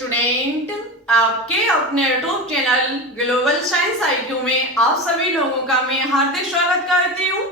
Student, आपके अपने YouTube channel global science IQ में आप सभी लोगों का मैं हार्दिक स्वागत करती हूँ।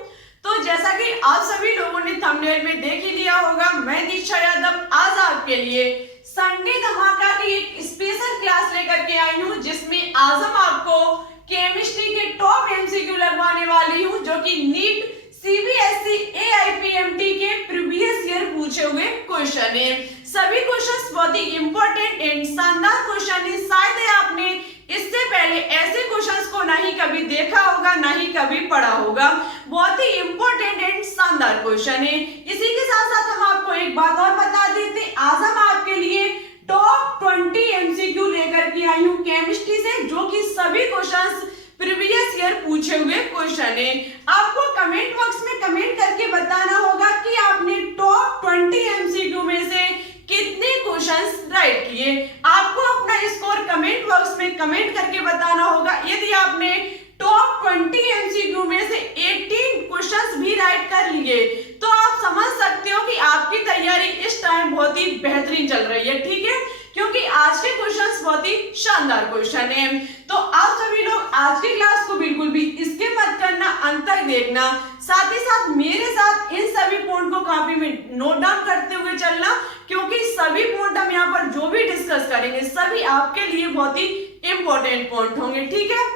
तो जैसा कि आप सभी लोगों ने थंबनेल में देख ही लिया होगा, मैं दीक्षा यादव आज आपके लिए संडे धमाका की एक स्पेशल क्लास लेकर के आई हूँ, जिसमें आज हम आपको केमिस्ट्री के टॉप MCQ लगवाने वाली हूँ, जो कि नीट CBSE AIPMT के प्रीवियस ईयर पूछे हुए क्वेश्चन है। सभी क्वेश्चंस बहुत ही इंपॉर्टेंट एंड शानदार क्वेश्चन है। शायद आपने इससे पहले ऐसे क्वेश्चंस को ना ही कभी देखा होगा, ना ही कभी पढ़ा होगा। बहुत ही इंपॉर्टेंट एंड शानदार क्वेश्चन है। इसी के साथ साथ हम आपको एक बात और बता देते हैं, आज हम आपके लिए टॉप 20 MCQ लेकर के आई हूँ केमिस्ट्री से, जो कि सभी क्वेश्चंस प्रीवियस ईयर पूछे हुए क्वेश्चन है। आपको कमेंट बॉक्स में कमेंट करके बताना होगा कि आपने टॉप 20 MCQ में से कितने क्वेश्चंस राइट किए। आपको अपना स्कोर कमेंट बॉक्स में कमेंट करके बताना होगा। यदि आपने टॉप 20 MCQ में से 18 क्वेश्चंस भी राइट कर लिए, तो आप समझ सकते हो कि आपकी तैयारी इस टाइम बहुत ही बेहतरीन चल रही है। ठीक है, क्योंकि आज के क्वेश्चंस बहुत ही शानदार क्वेश्चन है। तो आप सभी लोग आज की क्लास को बिल्कुल भी स्किप मत करना, अंत तक देखना। साथ ही साथ मेरे साथ इन सभी पॉइंट को कॉपी में नोट डाउन करते हुए चलना, क्योंकि सभी पॉइंट हम यहाँ पर जो भी डिस्कस करेंगे सभी आपके लिए बहुत ही इंपॉर्टेंट पॉइंट होंगे। ठीक है,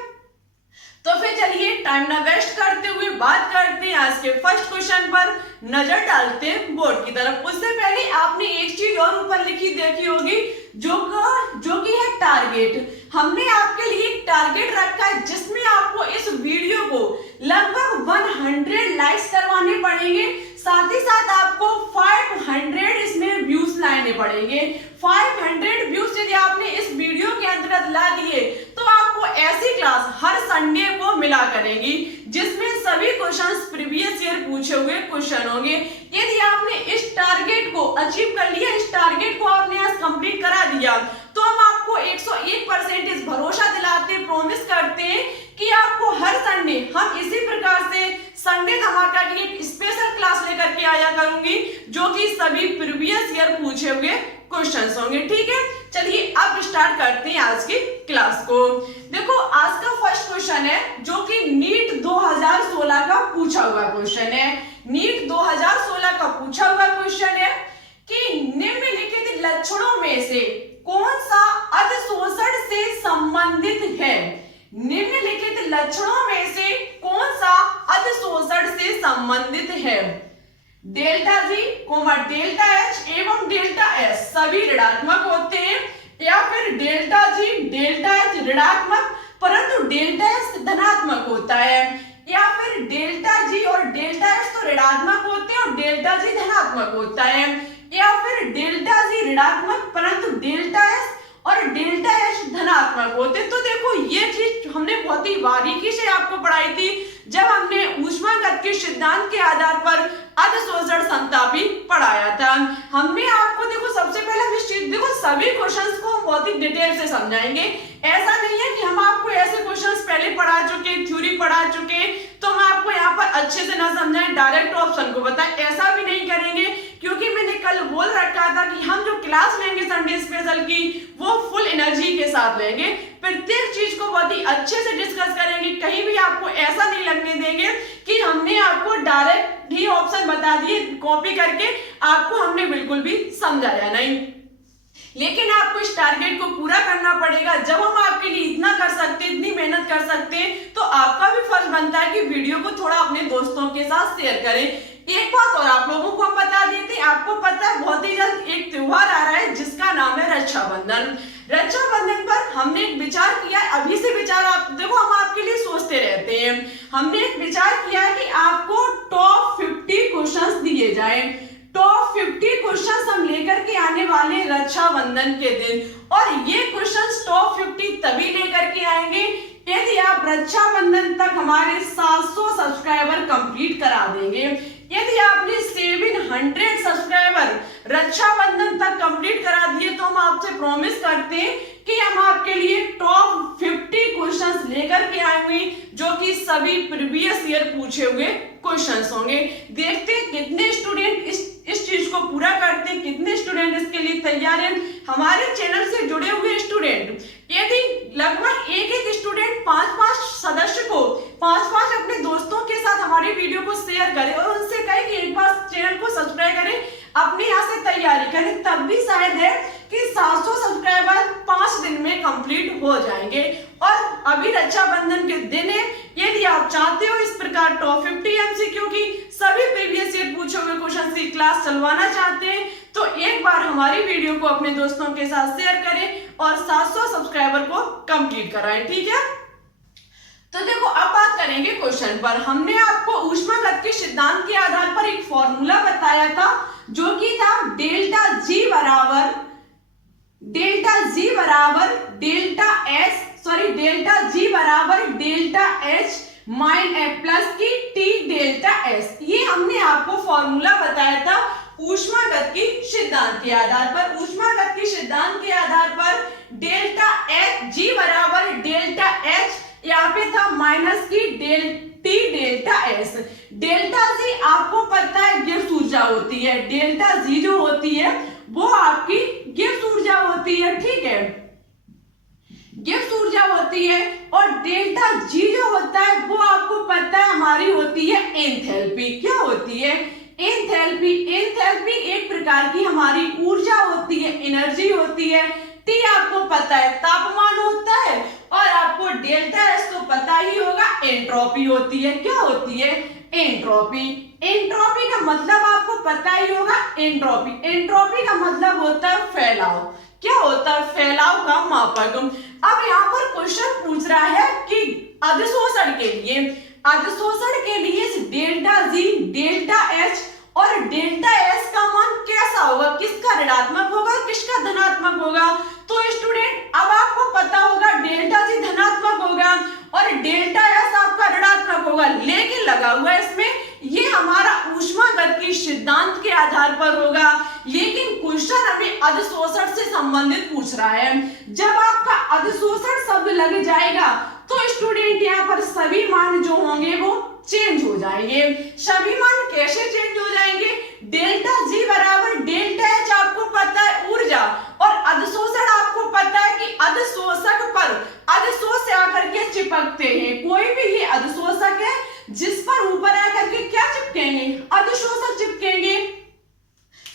तो फिर चलिए टाइम ना वेस्ट करते हुए बात करते हैं आज के फर्स्ट क्वेश्चन पर, नजर डालते हैं बोर्ड की तरफ। उससे पहले आपने एक चीज और ऊपर लिखी देखी होगी, जो कि है टारगेट। हमने आपके लिए एक टारगेट रखा है, जिसमें आपको इस वीडियो को लगभग 100 लाइक्स करवाने पड़ेंगे। साथ ही साथ आपको 500 इसमें व्यूज लाने पड़ेंगे। 500 व्यूज यदि आपने इस वीडियो के अंतर्गत ला दिए, तो आपको ऐसी क्लास हर संडे को मिला करेगी, जिसमें सभी क्वेश्चंस प्रीवियस ईयर पूछे हुए क्वेश्चन होंगे। यदि आपने इस टारगेट को अचीव कर लिया, इस टारगेट को आपने आज कंप्लीट करा दिया, तो हम आपको 101% भरोसा दिलाते, प्रॉमिस करते हैं कि आपको हर संडे हम इसी प्रकार से संडे धमाका की एक स्पेशल क्लास लेकर के आया करूंगी, जो कि सभी प्रीवियस ईयर पूछे हुए क्वेश्चंस होंगे। ठीक है, चलिए अब स्टार्ट करते हैं आज की क्लास को। देखो, आज का फर्स्ट क्वेश्चन है, जो कि नीट 2016 का पूछा हुआ क्वेश्चन है। नीट 2016 का पूछा हुआ क्वेश्चन है कि निम्नलिखित लक्षणों में से कौन सा अधिशोषण से संबंधित है। निम्नलिखित लक्षणों में से कौन सा अधिशोषण से संबंधित है। डेल्टा G, डेल्टा H एवं डेल्टा S सभी ऋणात्मक होते हैं, या फिर डेल्टा G, डेल्टा H ऋणात्मक परंतु डेल्टा S धनात्मक होता है, या फिर डेल्टा G और डेल्टा S तो ऋणात्मक होते हैं और डेल्टा G धनात्मक होता है, या फिर डेल्टा G ऋणात्मक परंतु डेल्टा S और डेल्टा H धनात्मक होते। तो देखो, ये चीज हमने बहुत ही बारीकी से आपको पढ़ाई थी जब हमने ऊष्मागतिकी सिद्धांत के आधार पर अधिशोषण समतापी पढ़ाया था। हमने आपको देखो सबसे पहले देखो सभी क्वेश्चंस को हम बहुत ही डिटेल से समझाएंगे। ऐसा नहीं है कि हम आपको ऐसे क्वेश्चंस पहले पढ़ा चुके, थ्योरी पढ़ा चुके, तो हम आपको यहाँ पर अच्छे से ना समझाएं, डायरेक्ट ऑप्शन को बताएं, ऐसा भी नहीं करेंगे। क्योंकि मैंने कल बोल रखा था कि हम जो क्लास लेंगे संडे स्पेशल की, वो फुल एनर्जी के साथ लेंगे, प्रत्येक चीज को बहुत ही अच्छे से डिस्कस करेंगे। कहीं भी आपको ऐसा नहीं लगने देंगे कि हमने आपको डायरेक्ट ही ऑप्शन बता दिए कॉपी करके, आपको हमने बिल्कुल भी समझाया नहीं। लेकिन आपको इस टारगेट को पूरा करना पड़ेगा। जब हम आपके लिए इतना कर सकते हैं, इतनी मेहनत कर सकते हैं, तो आपका भी फर्ज बनता है कि वीडियो को थोड़ा अपने दोस्तों के साथ शेयर करें। एक बात और आप लोगों को हम बता देते हैं, आपको पता है बहुत ही जल्द एक त्योहार आ रहा है जिसका नाम है रक्षाबंधन। रक्षाबंधन पर हमने एक विचार किया, अभी से विचार आप देखो हम आपके लिए सोचते रहते हैं। हमने एक विचार किया कि आपको टॉप 50 क्वेश्चंस दिए जाएं। टॉप 50 क्वेश्चंस हम लेकर के आने वाले रक्षाबंधन के दिन, और ये क्वेश्चंस टॉप 50 तभी लेकर के आएंगे यदि आप रक्षाबंधन तक हमारे 700 सब्सक्राइबर कंप्लीट करा देंगे। यदि आपने 700 सब्सक्राइबर रक्षाबंधन तक कंप्लीट करा दिए तो हम आपसे प्रॉमिस करते हैं कि हम आपके लिए टॉप 50 क्वेश्चंस लेकर के आएंगे जो कि सभी प्रीवियस ईयर पूछे हुए क्वेश्चंस होंगे। देखते हैं कितने स्टूडेंट इस चीज को पूरा करते हैं, कितने स्टूडेंट इसके लिए तैयार हैं। हमारे चैनल से जुड़े हुए स्टूडेंट यदि लगभग एक स्टूडेंट 5 सदस्य को 5 अपने दोस्तों के साथ हमारी वीडियो को शेयर करें और उनसे कहें कि एक बार चैनल को सब्सक्राइब करें, अपने यहाँ से तैयारी करें, तब भी शायद है कि 700 सब्सक्राइबर 5 दिन में कंप्लीट हो जाएंगे। और अभी रक्षाबंधन के दिन है, यदि आप चाहते हो इस प्रकार टॉप 50 एमसीक्यू की सभी प्रीवियस ईयर पूछे हुए क्वेश्चन की क्लास चलवाना चाहते हैं तो एक बार हमारी वीडियो को अपने दोस्तों के साथ शेयर करें और 700 सब्सक्राइबर को कंप्लीट कराएं, ठीक है। तो देखो अब बात करेंगे क्वेश्चन पर। हमने आपको ऊष्मागतिकी सिद्धांत के आधार पर एक फॉर्मूला बताया था जो कि था डेल्टा जी बराबर डेल्टा एच माइन प्लस की टी डेल्टा एस। ये हमने आपको फॉर्मूला बताया था ऊष्मागतिकी सिद्धांत के आधार पर। ऊष्मागतिकी सिद्धांत के आधार पर डेल्टा एच जी बराबर डेल्टा एच, यहाँ पे था माइनस की T delta S. Delta G आपको पता है गिब्स ऊर्जा होती है, डेल्टा जी जो होती है वो आपकी गिब्स ऊर्जा होती है, ठीक है, गिब्स ऊर्जा होती है। और डेल्टा जी जो होता है वो आपको पता है हमारी होती है एंथैल्पी। क्या होती है? एंथैल्पी। एंथैल्पी एक प्रकार की हमारी ऊर्जा होती है, एनर्जी होती है। टी आपको पता है तापमान होता है और आपको डेल्टा एस तो पता ही होगा एंट्रोपी होती है। क्या होती है? एंट्रोपी। एंट्रोपी का मतलब आपको पता ही होगा एंट्रोपी। एंट्रोपी का मतलब होता है फैलाव। क्या होता है? फैलाव का मापक। अब यहाँ पर क्वेश्चन पूछ रहा है कि अधिशोषण के लिए डेल्टा जी, डेल्टा एच और डेल्टा एस का मान कैसा होगा, किसका ऋणात्मक होगा, किसका धनात्मक होगा। तो स्टूडेंट अब आपको पता होगा डेल्टा जी धनात्मक होगा और डेल्टा एस आपका ऋणात्मक होगा, लेकिन लगा हुआ इसमें ये हमारा ऊष्मागतिकी सिद्धांत के आधार पर होगा। लेकिन क्वेश्चन हमें अधिशोषण से संबंधित पूछ रहा है। जब आपका अधिशोषण शब्द लग जाएगा तो स्टूडेंट यहाँ पर सभी मान जो होंगे वो चेंज हो जाएंगे। सभी मान कैसे चेंज हो जाएंगे? डेल्टा जी बराबर डेल्टा एच आपको पता है ऊर्जा, और अधिशोषण आपको पता है कि अधिशोषक पर अधिशोष से आकर के चिपकते हैं। कोई भी ये अधिशोषक है जिस पर ऊपर आकर के क्या चिपकेंगे? अधिशोषक चिपकेंगे।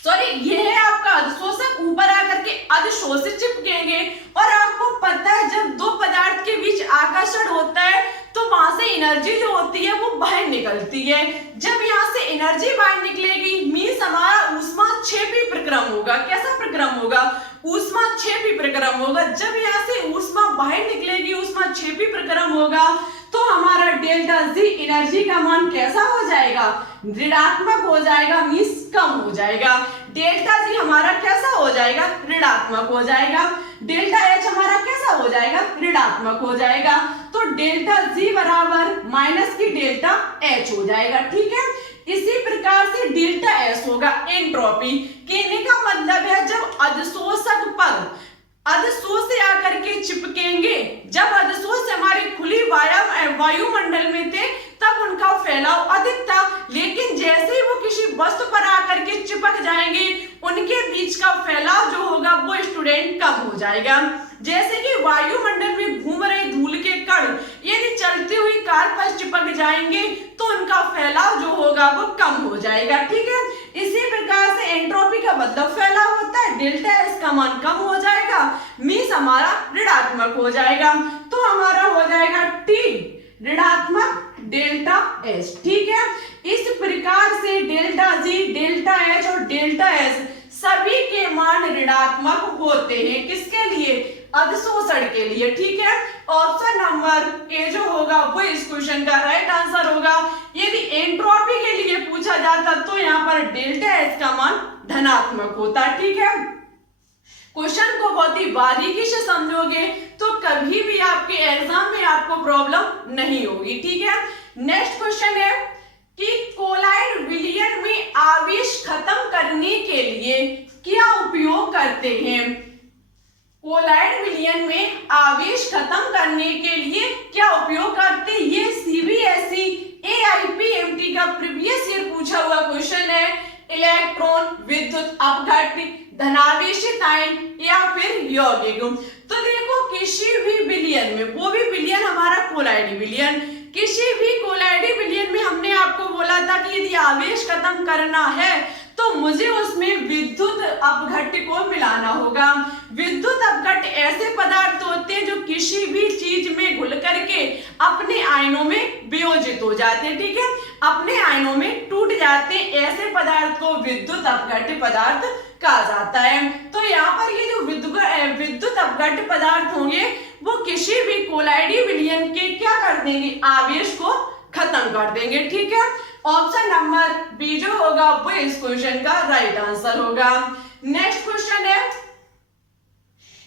सॉरी, ये है आपका अधिशोषक, ऊपर आकर के अधिशोषित चिपकेंगे। और आपको पता है जब दो पदार्थ के बीच आकर्षण होता है तो वहां से एनर्जी जो होती है वो बाहर निकलती है। जब यहाँ से एनर्जी बाहर निकलेगी मींस हमारा ऊष्माक्षेपी प्रक्रम होगा। कैसा प्रक्रम होगा? ऊष्माक्षेपी प्रक्रम होगा। जब यहाँ से ऊष्मा बाहर निकलेगी, ऊष्माक्षेपी प्रक्रम होगा, तो हमारा डेल्टा जी एनर्जी का मान कैसा हो जाएगा? ऋणात्मक हो जाएगा, मींस कम हो जाएगा। डेल्टा जी हमारा कैसा हो जाएगा? ऋणात्मक हो जाएगा। डेल्टा एच हमारा कैसा हो जाएगा? ऋणात्मक हो जाएगा। तो डेल्टा जी बराबर माइनस की डेल्टा एच हो जाएगा, ठीक है। इसी प्रकार से डेल्टा एस होगा एंट्रोपी। कहने का मतलब है जब अधिशोषक पर अधिशोष से आकर के चिपकेंगे, जब अधिशोष से हमारी खुली वायुमंडल में थे तब उनका फैलाव अधिक था, लेकिन जैसे ही वो किसी वस्तु पर आकर के चिपक जाएंगे उनके बीच का फैलाव जो होगा वो स्टूडेंट कम हो जाएगा। जैसे कि वायुमंडल में घूम रहे धूल के कण यदि चलती हुई कार पर चिपक जाएंगे तो उनका फैलाव जो होगा वो कम हो जाएगा, ठीक है। इसी प्रकार से एंट्रोपी का मतलब फैलाव होता है। डेल्टा एस का मान कम हो जाएगा, मींस हमारा ऋणात्मक हो जाएगा। तो हमारा हो जाएगा टी ऋणात्मक डेल्टा एस, ठीक है। इस प्रकार से डेल्टा जी, डेल्टा एच और डेल्टा एस सभी के मान ऋणात्मक होते हैं। किसके लिए? अधिशोषण के लिए, ठीक है। ऑप्शन नंबर ए जो होगा वो इस क्वेश्चन का राइट आंसर होगा। यदि एंट्रोपी के लिए पूछा जाता तो यहाँ पर डेल्टा एच का मान धनात्मक होता, ठीक है। क्वेश्चन को बहुत ही बारीकी से समझोगे तो कभी भी आपके एग्जाम में आपको प्रॉब्लम नहीं होगी, ठीक है। नेक्स्ट क्वेश्चन है कि कोलॉइड विलयन में आवेश खत्म करने के लिए क्या उपयोग करते हैं। कोलॉइड विलयन में आवेश खत्म करने के लिए क्या उपयोग करते हैं, ये सीबीएसई AIPMT का प्रीवियस ईयर पूछा हुआ क्वेश्चन है। इलेक्ट्रॉन, विद्युत अपघट्य, धनावेशित आयन या फिर यौगिक। तो देखो किसी भी विलयन में, वो भी विलयन हमारा कोलॉइड विलयन, किसी भी कोलॉइड विलयन में हमने आपको बोला था कि यदि आवेश खत्म करना है तो मुझे उसमें विद्युत अपघट्य को मिलाना होगा। विद्युत अपघट्य ऐसे पदार्थ होते हैं जो किसी भी चीज में घुल करके अपने आयनों में वियोजित हो जाते हैं, ठीक है, अपने आयनों में टूट जाते हैं। ऐसे पदार्थ को विद्युत अपघट्य पदार्थ कहा जाता है। तो यहाँ पर ये जो विद्युत अपघट्य पदार्थ होंगे वो किसी भी कोलॉइड विलयन के क्या कर देंगे, आवेश को खत्म कर देंगे, ठीक है। ऑप्शन नंबर बी जो होगा वो इस क्वेश्चन का राइट आंसर होगा। नेक्स्ट क्वेश्चन है,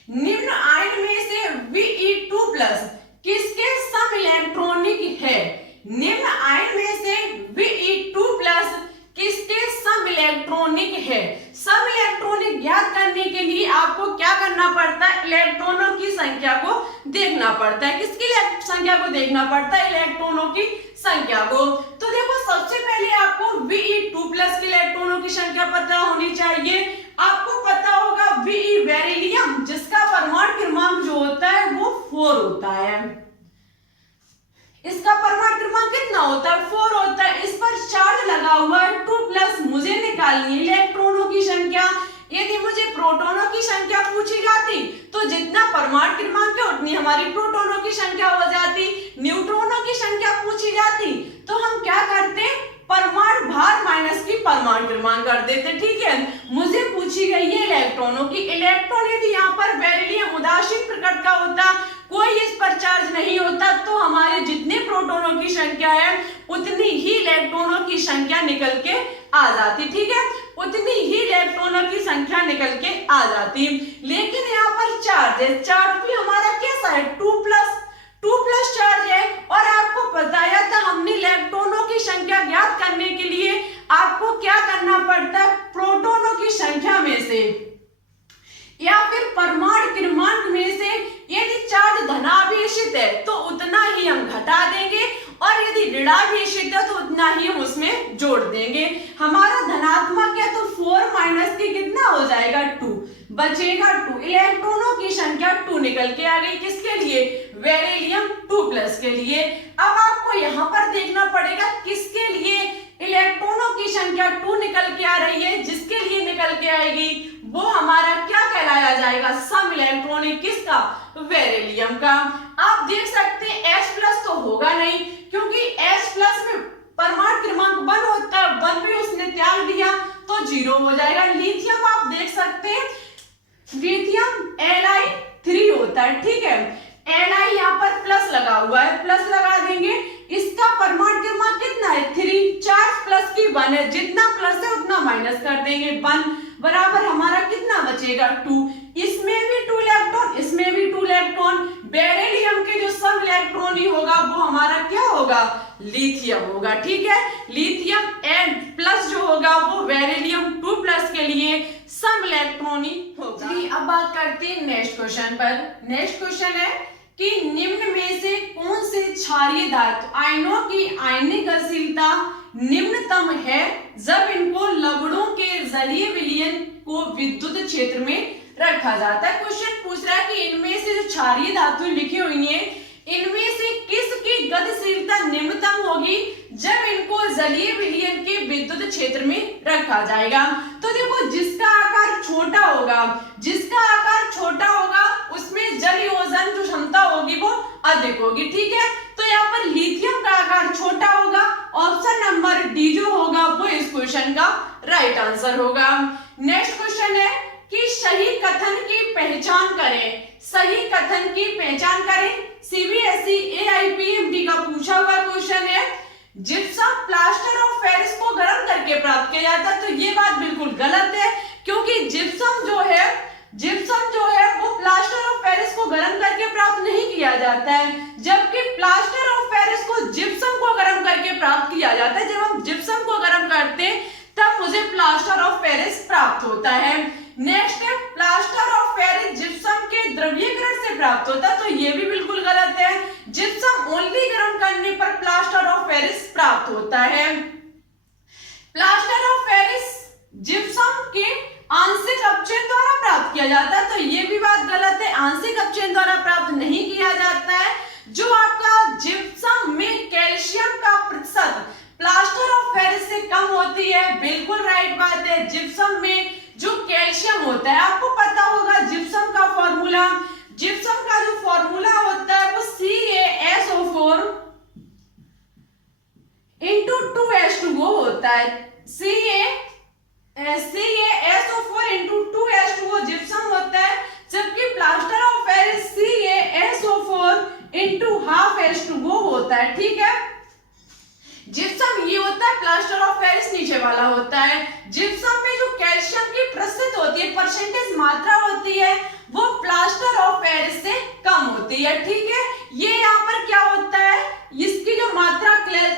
निम्न आयन में से Ve2+ किसके सम इलेक्ट्रॉनिक है। निम्न आयन में से Ve2+ किसके सम इलेक्ट्रॉनिक है। सम इलेक्ट्रॉनिक ज्ञात करने के लिए आपको क्या करना पड़ता है, इलेक्ट्रॉनों की संख्या को देखना पड़ता है। किसकी संख्या को देखना पड़ता है, इलेक्ट्रॉनों की संख्या को। तो देखो सबसे पहले आपको Ve2+ के इलेक्ट्रॉनों की संख्या पता होनी चाहिए। आपको पता होगा Ve बेरिलियम, जिसका परमाणु क्रमांक जो होता है वो 4 होता है। इसका परमाणु क्रमांक कितना होता है, 4 होता है। इस पर चार्ज लगा हुआ है 2+, मुझे निकालनी है इलेक्ट्रॉनों की संख्या। यदि मुझे प्रोटॉनों की संख्या पूछी जाती तो जितना परमाणु क्रमांक है उतनी हमारी प्रोटॉनों की संख्या हो जाती। न्यूट्रॉनों की संख्या पूछी जाती तो हम क्या करते, परमाणु भार माइनस की परमाणु क्रमांक कर देते, ठीक है। मुझे पूछी गई है इलेक्ट्रॉनों की। इलेक्ट्रॉन यदि यहाँ पर बेरिलियम उदासीन प्रकृति का होता, कोई इस पर चार्ज नहीं होता, तो हमारे जितने प्रोटॉनों की संख्या है उतनी ही इलेक्ट्रॉनों की संख्या निकल के आ जाती, ठीक है, उतनी ही इलेक्ट्रॉनों की संख्या निकल के आ जाती। लेकिन यहाँ पर चार्ज है, चार्ज भी हमारा कैसा है, 2+ चार्ज है। और आपको बताया था हमने इलेक्ट्रॉनों की संख्या ज्ञात करने के लिए आपको क्या करना पड़ता है, प्रोटॉनों की संख्या में से या फिर परमाणु क्रमांक में से यदि चार्ज धनावेशित है तो उतना ही हम घटा देंगे और यदि ऋणावेशित है तो उतना ही हम उसमें जोड़ देंगे। हमारा धनात्मक है तो 4 माइनस के कितना हो जाएगा, 2 बचेगा 2। इलेक्ट्रॉनों की संख्या 2 निकल के आ गई, किसके लिए, बेरिलियम 2+ के लिए। अब आपको यहाँ पर देखना पड़ेगा किसके लिए इलेक्ट्रॉनों की संख्या 2 निकल के आ रही है, जिसके लिए निकल के आएगी वो हमारा क्या कहलाया जाएगा, सम इलेक्ट्रॉनिक किसका, बेरिलियम का। आप देख सकते हैं H+ तो होगा नहीं, क्योंकि H+ में परमाणु क्रमांक 1 होता है, 1 भी उसने त्याग दिया तो 0 हो जाएगा। लिथियम आप देख सकते हैं, लिथियम Li3 होता है, ठीक है, Li यहाँ पर प्लस लगा हुआ है, प्लस लगा देंगे। इसका परमाणु क्रमांक कितना है, 3, चार्ज प्लस की 1 है, जितना प्लस है उतना माइनस कर देंगे, 1 बराबर हमारा कितना बचेगा, 2। इसमें भी 2 इलेक्ट्रॉन, इसमें भी 2 इलेक्ट्रॉन। बेरिलियम के जो सब इलेक्ट्रॉन ही होगा वो हमारा क्या होगा, लिथियम होगा, ठीक है। लिथियम N+ जो होगा वो बेरिलियम 2+ के लिए सम इलेक्ट्रॉन ही होगा। अब बात करते हैं नेक्स्ट क्वेश्चन पर। नेक्स्ट क्वेश्चन है कि निम्न में से कौन से क्षारीय धातु आयनों की आयनिक गतिशीलता निम्नतम है जब इनको लवणों के जलीय विलयन को विद्युत क्षेत्र में रखा जाता है। क्वेश्चन पूछ रहा है कि इनमें से जो क्षारीय धातु लिखी हुई है इनमें से किसकी गतिशीलता निम्नतम होगी जब इनको जलीय विलयन के विद्युत क्षेत्र में रखा जाएगा। तो देखो जिसका आकार छोटा होगा, जिसका आकार छोटा होगा उसमें जल योजन जो क्षमता होगी वो अधिक होगी, ठीक है। तो यहाँ पर लिथियम का आकार छोटा होगा, ऑप्शन नंबर डी जो होगा वो इस क्वेश्चन का राइट आंसर होगा। नेक्स्ट क्वेश्चन है कि सही कथन की पहचान करें, सही कथन की पहचान करें। सीबीएसई AIPMT का पूछा हुआ क्वेश्चन है। जिप्सम प्लास्टर ऑफ पेरिस को गर्म करके प्राप्त किया जाता है, तो ये बात बिल्कुल गलत है, क्योंकि जिप्सम जो है वो प्लास्टर ऑफ पेरिस को गर्म करके प्राप्त नहीं किया जाता है, जबकि प्लास्टर ऑफ पेरिस को जिप्सम को गर्म करके प्राप्त किया जाता है। जब हम प्राप्त होता है। नेक्स्ट है प्लास्टर ऑफ पेरिस जिप्सम के द्रवीकरण से प्राप्त होता है, तो ये भी बिल्कुल गलत है। जिप्सम ओनली गर्म करने पर प्लास्टर ऑफ पेरिस प्राप्त होता है। प्लास्टर ऑफ पेरिस जिप्सम के आंशिक अपचयन द्वारा प्राप्त किया जाता है, तो ये भी बात गलत है, आंशिक अपचयन द्वारा प्राप्त नहीं किया जाता है। जो आपका जिप्सम में कैल्शियम का प्रतिशत प्लास्टर ऑफ पेरिस से कम होती है, बिल्कुल राइट बात है। जिप्सम में जो कैल्शियम होता है, आपको पता होगा जिप्सम का फॉर्मूला, जिप्सम का जो फॉर्मूला होता है वो CaSO4 इंटू 2H2O होता है। CaSO4 इंटू 2H2O जिप्सम होता है, जबकि plaster of Paris CaSO4 into half H2O होता है। ठीक है, जिप्सम ये होता है, प्लास्टर ऑफ पेरिस नीचे वाला होता है। जिप्सम में जो कैल्शियम की प्रतिशत होती है, परसेंटेज मात्रा होती है, वो प्लास्टर ऑफ पेरिस से कम होती है। ठीक है, ये यहाँ पर क्या होता है, इसकी जो मात्रा,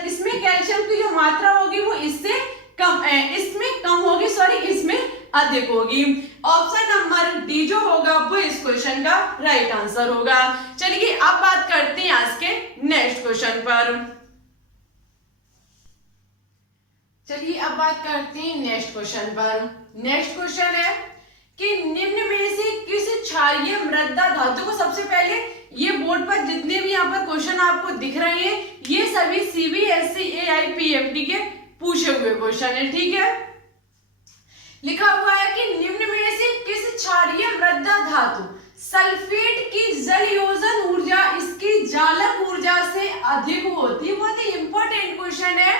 इसमें कैल्शियम की जो मात्रा होगी वो इससे कम, इसमें कम होगी, सॉरी इसमें अधिक होगी। ऑप्शन नंबर डी जो होगा वो इस क्वेश्चन का राइट आंसर होगा। चलिए अब बात करते हैं आज के नेक्स्ट क्वेश्चन पर। चलिए अब बात करते हैं नेक्स्ट क्वेश्चन पर। नेक्स्ट क्वेश्चन है कि निम्न में से किस क्षारीय मृदा धातु को, सबसे पहले ये बोर्ड पर जितने भी यहाँ पर क्वेश्चन आपको दिख रहे हैं, ये सभी CBSE AIPMT के पूछे हुए क्वेश्चन है। ठीक है, लिखा हुआ है कि निम्न में से किस क्षारीय मृदा धातु सल्फेट की जलयोजन ऊर्जा इसकी जालक ऊर्जा से अधिक होती है। बहुत ही इंपॉर्टेंट क्वेश्चन है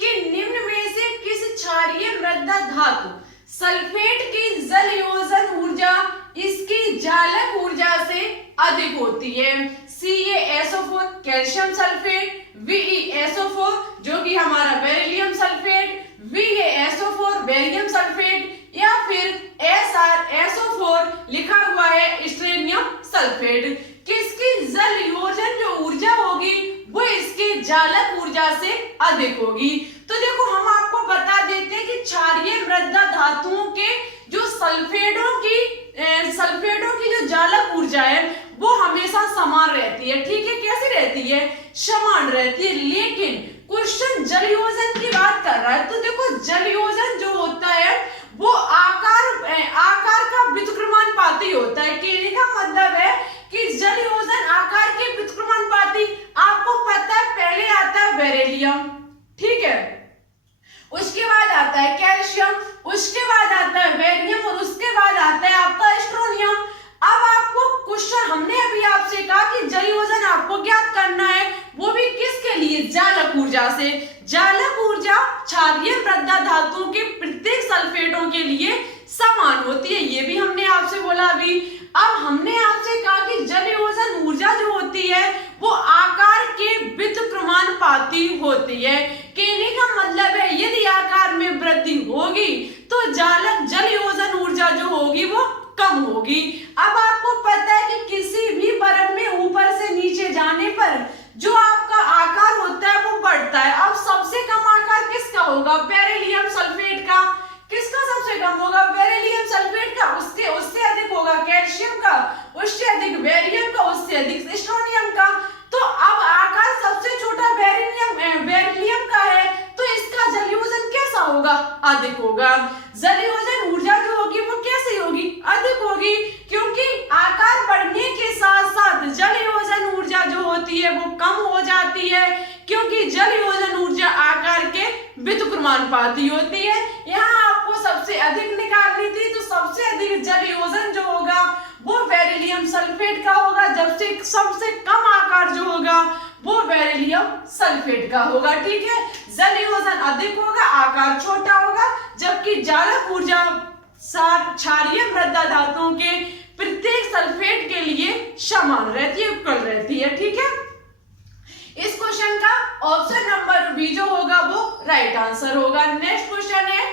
कि निम्न में से किस क्षारीय मृदा धातु सल्फेट की जलयोजन ऊर्जा इसकी जालक ऊर्जा से अधिक होती है। CaSO4 कैल्शियम सल्फेट, VeSO4 जो कि हमारा beryllium sulphate, VaSO4 barium sulphate, या फिर SrSO4 लिखा हुआ है स्ट्रोनियम सल्फेट। किसकी जलयोजन जो ऊर्जा होगी वो इसके जालक ऊर्जा से अधिक होगी। तो देखो हम आपको बता देते हैं कि क्षारीय मृदा धातुओं के जो सल्फेटों की जो जालक ऊर्जा है वो हमेशा समान रहती है। ठीक है, कैसे रहती है, समान रहती है। लेकिन क्वेश्चन जलयोजन की बात कर रहा है, तो देखो जलयोजन जो होता है वो आकार का व्युत्क्रमानुपाती होता है। कहने का मतलब है कि जलयोजन आकार के व्युत्क्रमानुपाती। आपको पता है पहले आता है बेरिलियम, ठीक है, उसके बाद आता है कैल्शियम, उसके बाद आता है बेरियम और उसके बाद आता है आपका स्ट्रोनियम। अब आपको क्वेश्चन, हमने अभी आपसे कहा कि जलयोजन आपको ज्ञात करना है, वो भी किसके लिए, जालक ऊर्जा से। जालक ऊर्जा क्षारीय मृदा धातुओं के प्रत्येक सल्फेटों के लिए समान होती है, ये भी हमने आपसे बोला अभी। अब हमने आपसे कहा कि जलयोजन ऊर्जा जो होती है वो आकार के व्युत्क्रमानुपाती होती है। कहने का मतलब है यदि आकार में वृद्धि होगी तो जलयोजन ऊर्जा जो होगी वो कम होगी। अब आपको पता है कि किसी भी परत में ऊपर से नीचे जाने पर जो आपका आकार होता है वो बढ़ता है। अब सबसे कम आकार किसका होगा, बेरिलियम सल्फेट का। किसका सबसे कम होगा, बेरिलियम सल्फेट का। उससे अधिक होगा कैल्शियम का, उससे अधिक बेरियम का, उससे अधिक स्ट्रोनियम का। तो अब आकार सबसे छोटा बेरिलियम का है, तो इसका जलयोजन कैसा होगा, अधिक होगा। जलयोजन ऊर्जा जो होगी वो कैसी होगी, अधिक होगी, क्योंकि आकार बढ़ने के साथ साथ जलयोजन ऊर्जा जो होती है वो कम हो जाती है, क्योंकि जलयोजन ऊर्जा आकार के व्युत्क्रमानुपाती होती है। यहाँ आपको सबसे अधिक निकालनी थी, तो सबसे अधिक जलयोजन जो होगा वो बेरिलियम सल्फेट का होगा, जबकि सबसे कम आकार जो होगा वो बेरिलियम सल्फेट का होगा। ठीक है, जलयोजन अधिक होगा, आकार छोटा होगा, जबकि जालक ऊर्जा क्षारीय मृदा धातुओं के प्रत्येक सल्फेट के लिए समान रहती है, इक्वल रहती है। ठीक है, इस क्वेश्चन का ऑप्शन नंबर बी जो होगा वो राइट आंसर होगा। नेक्स्ट क्वेश्चन है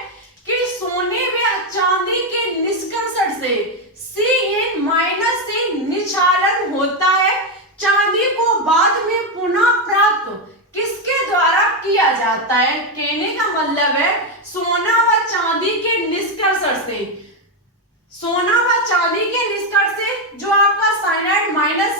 कि सोने व चांदी के निष्कर्षण से Cn- से निक्षालन होता है, चांदी को बाद में पुनः प्राप्त किसके द्वारा किया जाता है। कहने का मतलब है सोना व चांदी के निष्कर्षण से से सोना व चांदी के निष्कर्ष से जो आपका साइनाइड माइनस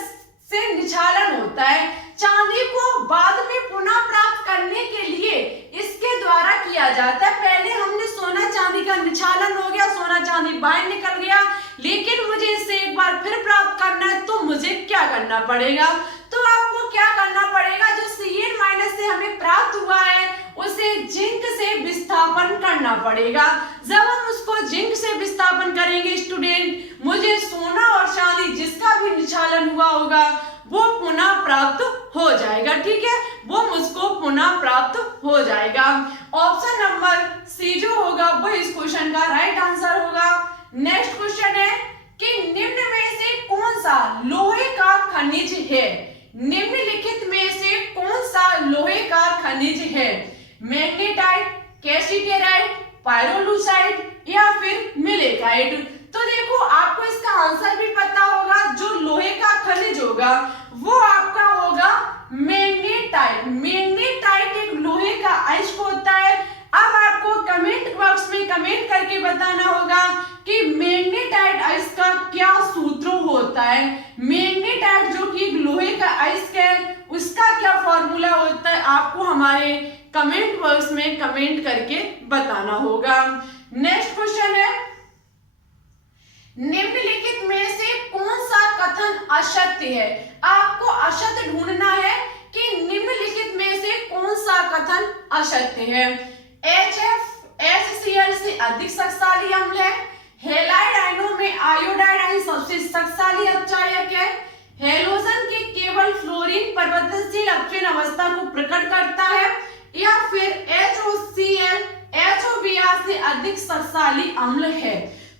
से निक्षालन होता है, चांदी को बाद में पुनः प्राप्त करने के लिए इसके द्वारा किया जाता है। पहले हमने सोना चांदी का निक्षालन हो गया, सोना चांदी बाहर निकल गया, लेकिन मुझे इसे एक बार फिर प्राप्त करना है तो मुझे क्या करना पड़ेगा? तो आपको क्या करना पड़ेगा, जो Cn माइनस से हमें प्राप्त हुआ है उसे जिंक से विस्थापन करना पड़ेगा। जब हम उसको जिंक से विस्थापन करेंगे स्टूडेंट, मुझे सोना और चांदी जिसका भी निक्षालन हुआ होगा वो पुनः प्राप्त हो जाएगा। ठीक है, वो मुझको पुनः प्राप्त हो जाएगा। ऑप्शन नंबर सी जो होगा वो इस क्वेश्चन का राइट आंसर होगा। नेक्स्ट क्वेश्चन है कि निम्न में से कौन सा लोहे का खनिज है? निम्नलिखित में से कौन सा लोहे का खनिज है? मैग्नेटाइट, कैल्सिटेराइट, पायरोलुसाइट या फिर मिलेटाइट? तो देखो, आपको इसका आंसर भी पता होगा। जो लोहे का खनिज होगा वो आपका होगा मैग्नेटाइट। मैग्नेटाइट एक लोहे का अयस्क होता है। अब आपको कमेंट बॉक्स में कमेंट करके बताना होगा कि मैग्नेटाइट अयस्क का क्या सूत्र होता है। मैग्नेटाइट जो कि लोहे का अयस्क है उसका क्या फॉर्मूला होता है, आपको हमारे कमेंट बॉक्स में कमेंट करके बताना होगा। नेक्स्ट क्वेश्चन है, निम्नलिखित में से कौन सा कथन असत्य है? आपको असत्य ढूंढना है कि निम्नलिखित में से कौन सा कथन असत्य है। HCl से अधिक शक्तिशाली अम्ल है। हैलाइड आयनों में आयोडाइड आयन सबसे शक्तिशाली अपचायक है। हैलोजन के केवल फ्लोरीन परिवर्तनशील अपचयन अवस्था को प्रकट करता है, या फिर HOCl HOBr से अधिक शक्तिशाली अम्ल है।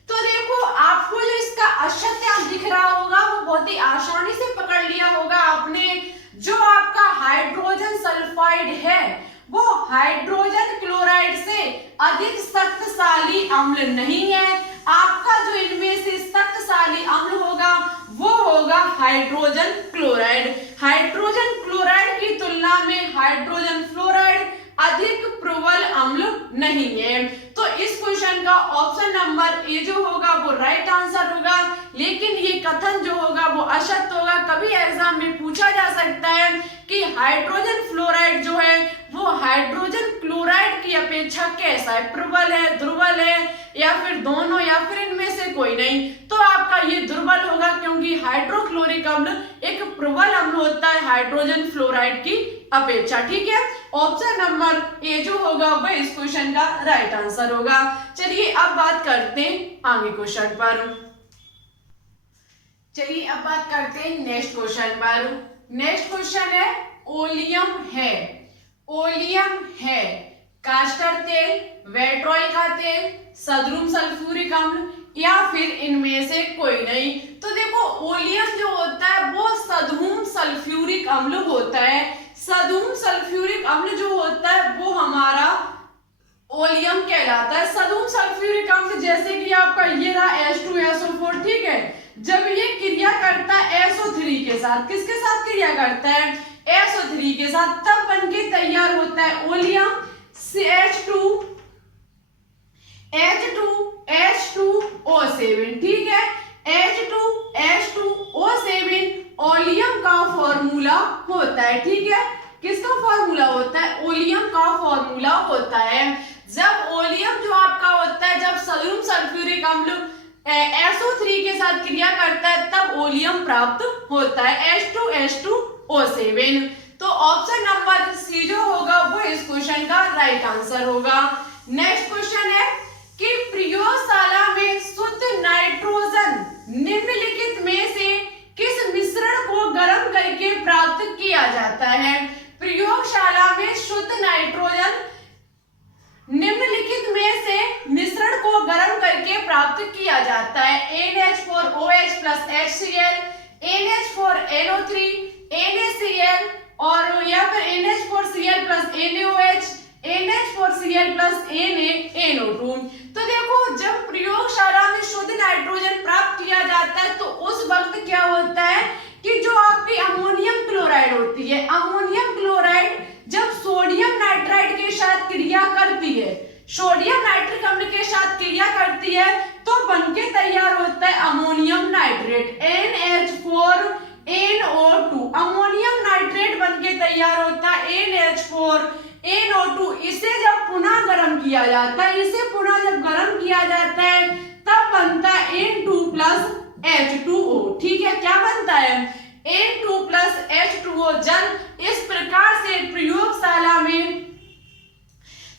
तो देखो, आपको जो इसका असत्य दिख रहा होगा वो बहुत ही आसानी से पकड़ लिया होगा आपने। जो आपका हाइड्रोजन सल्फाइड है वो हाइड्रोजन क्लोराइड से अधिक शक्तिशाली अम्ल नहीं है। आपका जो इनमें से शक्तिशाली अम्ल होगा वो होगा हाइड्रोजन क्लोराइड। हाइड्रोजन क्लोराइड की तुलना में हाइड्रोजन फ्लोराइड अधिक प्रबल अम्ल नहीं है। तो इस क्वेश्चन का ऑप्शन नंबर ए जो होगा वो राइट आंसर होगा। लेकिन ये कथन जो होगा वो असत्य होगा। कभी एग्जाम में पूछा जा सकता है कि हाइड्रोजन फ्लोराइड जो है वो हाइड्रोजन क्लोराइड की अपेक्षा कैसा है, प्रबल है, दुर्बल है, या फिर दोनों, या फिर इनमें से कोई नहीं? तो आपका ये दुर्बल होगा, क्योंकि हाइड्रोक्लोरिक अम्ल एक प्रबल अम्ल होता है हाइड्रोजन फ्लोराइड की अपेक्षा। ठीक है, ऑप्शन नंबर ए जो होगा वह इस क्वेश्चन का राइट आंसर होगा। चलिए अब बात करते हैं आगे क्वेश्चन पर। चलिए अब बात करते हैं नेक्स्ट क्वेश्चन पर। नेक्स्ट क्वेश्चन है, ओलियम है, ओलियम है कास्टर तेल, वेट्रॉल का तेल, सदरुम सल्फ्यूरिक अम्ल, या फिर इनमें से कोई नहीं? तो देखो, ओलियम जो होता है वो सदहुम सल्फ्यूरिक अम्ल होता है। सदहुम सल्फ्यूरिक अम्ल जो होता है वो हमारा ओलियम कहलाता है। सदहुम सल्फ्यूरिक अम्ल जैसे कि आपका ये रहा H2SO4, ठीक है, जब ये क्रिया करता है SO3 के साथ, किसके साथ क्रिया करता है? SO3 के साथ, तब बनके तैयार होता है ओलियम H2H2O7, ठीक है, H2H2O7 ओलियम का फॉर्मूला होता है। ठीक है, किसका फॉर्मूला होता है? ओलियम का फॉर्मूला होता है। जब ओलियम जो आपका होता है, जब सदरुम सल्फ्यूरिक अम्ल SO3 के साथ क्रिया करता है तब ओलियम प्राप्त होता है H2H2O7। तो ऑप्शन नंबर सी जो होगा वो इस क्वेश्चन का राइट आंसर होगा। नेक्स्ट क्वेश्चन है कि प्रयोगशाला में शुद्ध नाइट्रोजन निम्नलिखित में से किस मिश्रण को गर्म करके प्राप्त किया जाता है? प्रयोगशाला में शुद्ध नाइट्रोजन निम्नलिखित में से मिश्रण को गर्म करके प्राप्त किया जाता है। NH4OH plus HCl, NH4NO3, NaCl, और या फिर NH4Cl plus NaOH, NH4Cl plus NaNO2। तो देखो, जब प्रयोगशाला में शुद्ध नाइट्रोजन प्राप्त किया जाता है तो उस वक्त क्या होता है कि जो आपकी अमोनियम क्लोराइड होती है, अमोनियम क्लोराइड जब सोडियम नाइट्राइड के साथ क्रिया करती है, सोडियम नाइट्रिक अम्ल के साथ क्रिया करती है 2H4 NO2, इसे जब पुनः गर्म किया जाता है, इसे पुनः जब गर्म किया जाता है तब बनता है N2 प्लस H2O। ठीक है, क्या बनता है? N2 प्लस H2O जल। इस प्रकार से प्रयोगशाला में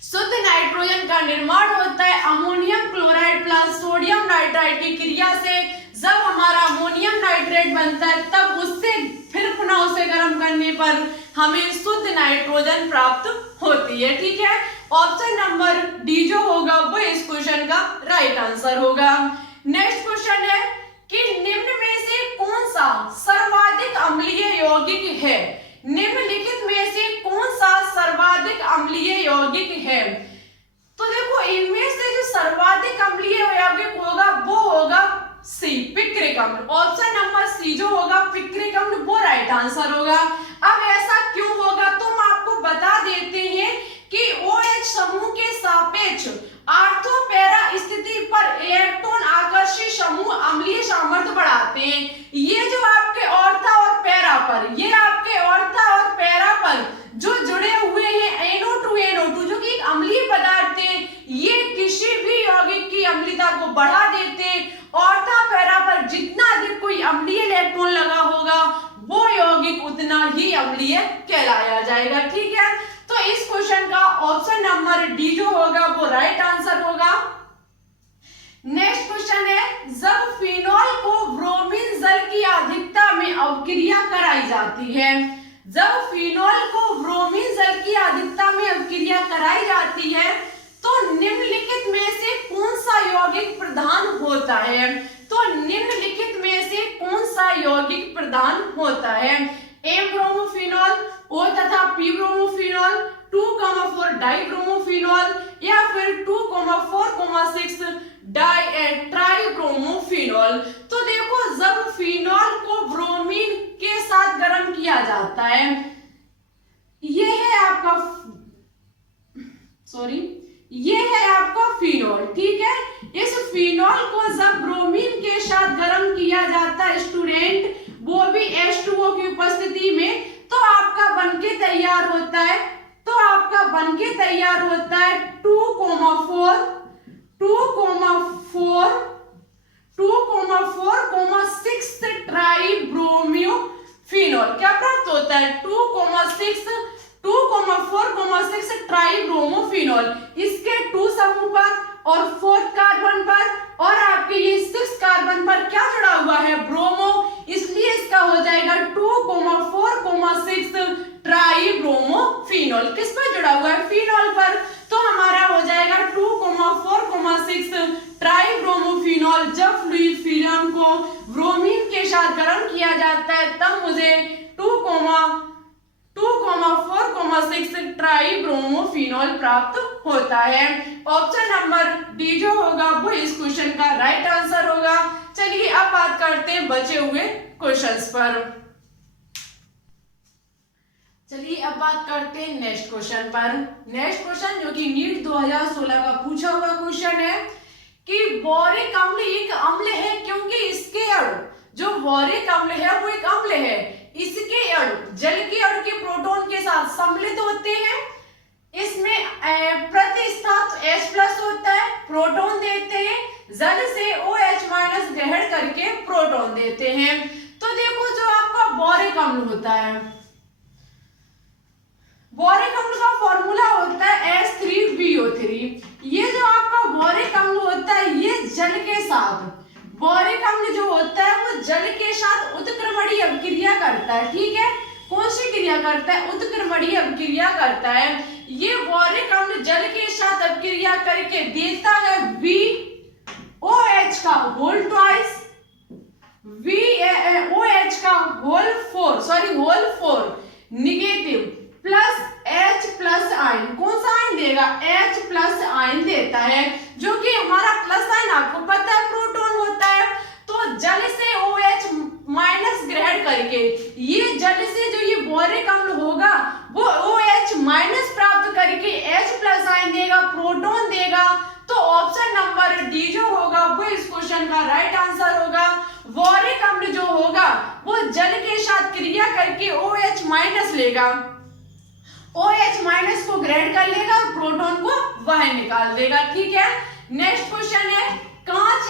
शुद्ध नाइट्रोजन का निर्माण होता है ammonium chloride plus sodium nitride की क्रिया से। जब हमारा अमोनियम नाइट्रेट बनता है तब उससे फिर पुनः उसे गर्म करने पर हमें शुद्ध नाइट्रोजन प्राप्त होती है। ठीक है, ऑप्शन नंबर डी जो होगा वो इस क्वेश्चन का राइट आंसर होगा। नेक्स्ट क्वेश्चन है कि निम्न में से कौन सा सर्वाधिक अम्लीय यौगिक है? निम्नलिखित में से कौन सा सर्वाधिक अम्लीय यौगिक है? तो देखो, इनमें से जो सर्वाधिक अम्लीय यौगिक होगा वो होगा सी, पिक्रिक अम्ल। ऑप्शन नंबर सी जो होगा पिक्रिक अम्ल वो राइट आंसर होगा। अब ऐसा क्यों होगा तो हम आपको बता देते हैं कि OH समूह के सापेक्ष ऑर्थो पैरा स्थिति पर इलेक्ट्रॉन आकर्षी समूह अम्लीय सामर्थ्य बढ़ाते हैं। ये जो आपके ऑर्था और पैरा पर, ये आपके ऑर्था और पैरा पर जो जुड़े हुए हैं NO2 जो कि एक अम्लीय पदार्थ है, ये किसी भी यौगिक की अम्लीयता को बढ़ा देते हैं। ऑर्था पैरा पर जितना अधिक कोई अम्लीय इलेक्ट्रॉन लगा होगा वो यौगिक उतना ही अम्लीय कहलाया जाएगा। ठीक है, तो इस क्वेश्चन का ऑप्शन नंबर डी जो होगा वो राइट आंसर होगा। नेक्स्ट क्वेश्चन है, जब फिनॉल को ब्रोमीन जल की अधिकता में अवक्रिया कराई जाती है, जब फिनॉल को ब्रोमीन जल की अधिकता में अवक्रिया कराई जाती है तो निम्नलिखित में से कौन सा यौगिक प्रदान होता है? तो निम्नलिखित में से कौन सा यौगिक प्रदान होता है? ए ब्रोमोफिनॉल, ओ तथा पी ब्रोमोफिनॉल, 2,4 डाइब्रोमोफिनॉल या फिर 2,4,6 ट्राइब्रोमोफिनॉल। तो देखो, जब फिनॉल को ब्रोमीन के साथ गर्म किया जाता है, ये है आपका फिनॉल। ठीक है, इस फिनॉल को जब ब्रोमीन के साथ गर्म किया जाता है स्टूडेंट, वो भी H2O की उपस्थिति में, तो आपका बनके तैयार होता है 2,4,6 ट्राइब्रोमोफिनॉल। क्या प्राप्त होता है? 2,4,6 ट्राइब्रोमोफिनॉल। इसके 2 समूह पर और 4th कार्बन पर और आपके ये 6th कार्बन पर क्या जुड़ा हुआ है? ब्रोमो, इसलिए इसका हो जाएगा 2,4,6 ट्राइब्रोमोफिनॉल। किस पर जुड़ा हुआ है? फिनॉल पर। तो हमारा हो जाएगा 2,4,6 ट्राइब्रोमोफिनॉल। जब फिनॉल को ब्रोमीन के साथ गर्म किया जाता है तब मुझे 2,4,6 ट्राइब्रोमोफिनॉल प्राप्त होता है। ऑप्शन नंबर डी जो होगा वो इस क्वेश्चन का राइट आंसर होगा। चलिए अब बात करते हैं बचे हुए क्वेश्चंस पर। चलिए अब बात करते हैं नेक्स्ट क्वेश्चन पर। नेक्स्ट क्वेश्चन जो कि नीट 2016 का पूछा हुआ क्वेश्चन है कि बोरिक अम्ल एक अम्ल है क्योंकि इसके अणु, जो बोरिक अम्ल है वो एक अम्ल है, इसके अणु जल के अणु के प्रोटॉन के साथ सम्मिलित होते हैं। इसमें प्रतिस्थापक H+ होता है, प्रोटॉन देते हैं, जल से OH- ग्रहण करके प्रोटॉन देते हैं। तो देखो, जो आपका बोरिक अम्ल होता है, बोरिक अम्ल का फॉर्मूला होता है H3BO3। ये जो आपका बोरिक अम्ल होता है ये जल के साथ, बोरिक अम्ल जो होता है वो जल के साथ उत्क्रमणीय अभिक्रिया करता है। ठीक है, कौन सी क्रिया करता है? उत्क्रमणीय अभिक्रिया करता है। ये बोरिक अम्ल जल के साथ अभिक्रिया करके देता है VOH का होल ट्वाइस, VOH का whole 4 negative plus H+ ion. कौन सा आयन देगा? H+ आयन देता है, जो कि हमारा प्लस आयन आपको पता है प्रोटॉन होता है। तो जल से OH- ग्रहण करके ये जल से जो ये बोरिक अम्ल होगा वो OH- प्राप्त करके H+ आयन देगा, प्रोटॉन देगा। तो ऑप्शन नंबर डी जो होगा वो इस क्वेश्चन का राइट आंसर होगा। बोरिक अम्ल जो होगा वो जल के साथ क्रिया करके OH- लेगा, OH- माइनस को ग्रेड कर लेगा, प्रोटॉन को बाहर निकाल देगा। ठीक है, नेक्स्ट क्वेश्चन है, कांच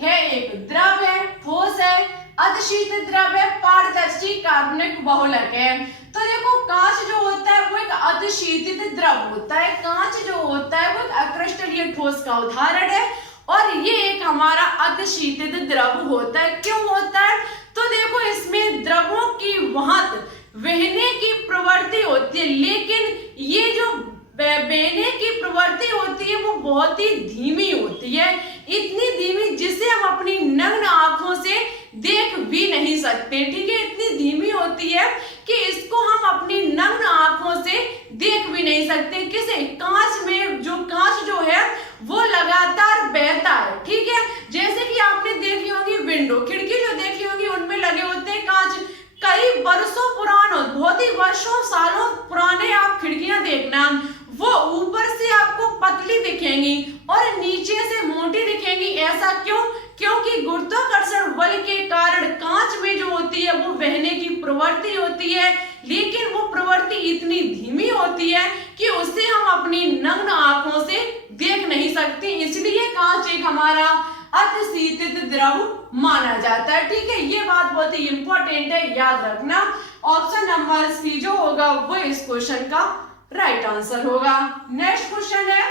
है एक द्रव है, ठोस है, अधशीत द्रव है, पारदर्शी, कार्बनिक, बहुलक है। तो देखो कांच जो होता है वो एक अधशीतित द्रव होता है, कांच जो होता है वो एक अक्रिस्टलीय ठोस का उदाहरण है, और ये एक हमारा अधशीतित द्रव होता है। क्यों होता है? तो देखो इसमें द्रवों की वहत बहने की प्रवृत्ति होती है, लेकिन ये जो बहने की प्रवृत्ति होती है वो बहुत ही धीमी होती है, इतनी धीमी जिसे हम अपनी नग्न आंखों से देख भी नहीं सकते। ठीक है, इतनी धीमी होती है कि इसको हम अपनी नग्न आंखों से देख भी नहीं सकते। किसे? कांच में जो कांच जो है वो लगातार बहता है। ठीक है, जैसे कि आपने देखी होगी विंडो, खिड़की जो देखी होगी उनमें लगे होते हैं कांच, कई वर्षों पुराने, बहुत ही वर्षों सालों पुराने आप खिड़कियां देखना, वो ऊपर से आपको पतली दिखेंगी और नीचे से मोटी दिखेंगी। ऐसा क्यों? क्योंकि गुरुत्वाकर्षण बल के कारण कांच में जो होती है वो बहने की प्रवृत्ति होती है, लेकिन वो प्रवृत्ति इतनी धीमी होती है कि उसे हम अपनी नग्न आंखों से देख नहीं सकते, इसलिए कांच एक हमारा अधशीतित द्रव माना जाता है। ठीक है, ये बात बहुत ही इंपॉर्टेंट है, याद रखना। ऑप्शन नंबर सी जो होगा वो इस क्वेश्चन का राइट आंसर होगा। नेक्स्ट क्वेश्चन है,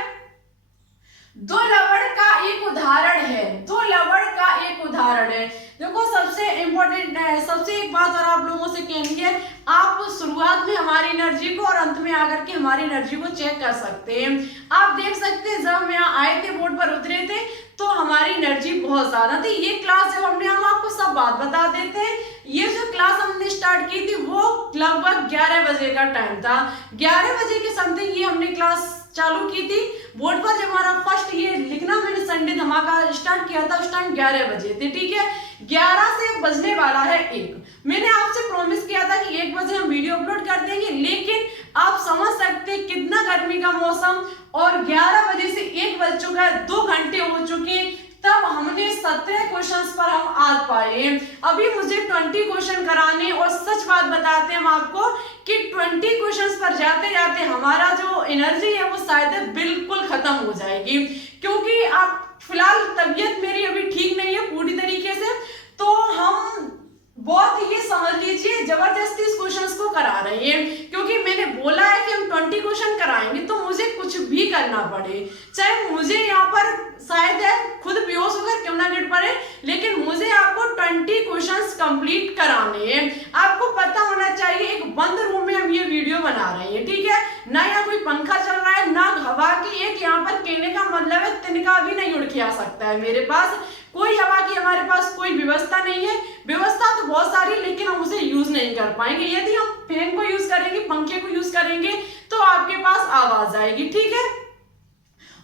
दो लवण का एक उदाहरण है, दो लवण का एक उदाहरण है। देखो सबसे इंपॉर्टेंट है, सबसे एक बात और आप लोगों से कहनी है, आप शुरुआत में हमारी एनर्जी को और अंत में आकर के हमारी एनर्जी को चेक कर सकते हैं। आप देख सकते हैं जब हम यहाँ आए थे, बोर्ड पर उतरे थे, तो हमारी एनर्जी बहुत ज्यादा थी। ये क्लास जब हमने, हम आपको सब बात बता देते हैं, ये जो क्लास हमने स्टार्ट की थी वो लगभग 11 बजे का टाइम था। 11 बजे के समथिंग ये हमने क्लास चालू की थी। बोर्ड पर जब हमारा फर्स्ट ये लिखना मैंने संडे धमाका स्टार्ट किया था, उस टाइम 11 बजे थे। ठीक है, 11 से बजने वाला है 1। मैंने आपसे प्रॉमिस किया था कि 1 बजे हम वीडियो अपलोड कर देंगे, लेकिन आप समझ सकते हैं कितना गर्मी का मौसम, और 11 बजे से 1 बज चुका है, 2 घंटे हो चुके, तब हमने 17 क्वेश्चंस पर हम आ पाए। अभी मुझे 20 क्वेश्चन कराने, और सच बात बताते हैं हम आपको कि 20 क्वेश्चंस पर जाते जाते हमारा जो एनर्जी है वो शायद बिल्कुल खत्म हो जाएगी, क्योंकि आप फिलहाल तबीयत मेरी अभी ठीक नहीं है पूरी तरीके से, तो हम बहुत ही, ये समझ लीजिए जबरदस्ती इस क्वेश्चंस को करा रहे हैं, क्योंकि मैंने बोला है कि हम 20 क्वेश्चन कराएंगे, तो मुझे कुछ भी करना पड़े, चाहे मुझे यहाँ पर शायद है खुद बेहोश होकर क्यों ना गिर पड़े, लेकिन मुझे आपको 20 क्वेश्चंस कंप्लीट कराने हैं। आपको पता होना चाहिए एक बंद रूम में हम ये वीडियो बना रहे हैं। ठीक है, ना यहाँ कोई पंखा चल रहा है, ना हवा की एक यहाँ पर कहने का मतलब है तिनका भी नहीं उड़ के आ सकता है। मेरे पास कोई हवा की, हमारे पास कोई व्यवस्था नहीं है। व्यवस्था तो बहुत सारी, लेकिन हम उसे यूज नहीं कर पाएंगे। यदि हम फैन को यूज करेंगे, पंखे को यूज करेंगे, तो आपके पास आवाज आएगी। ठीक है,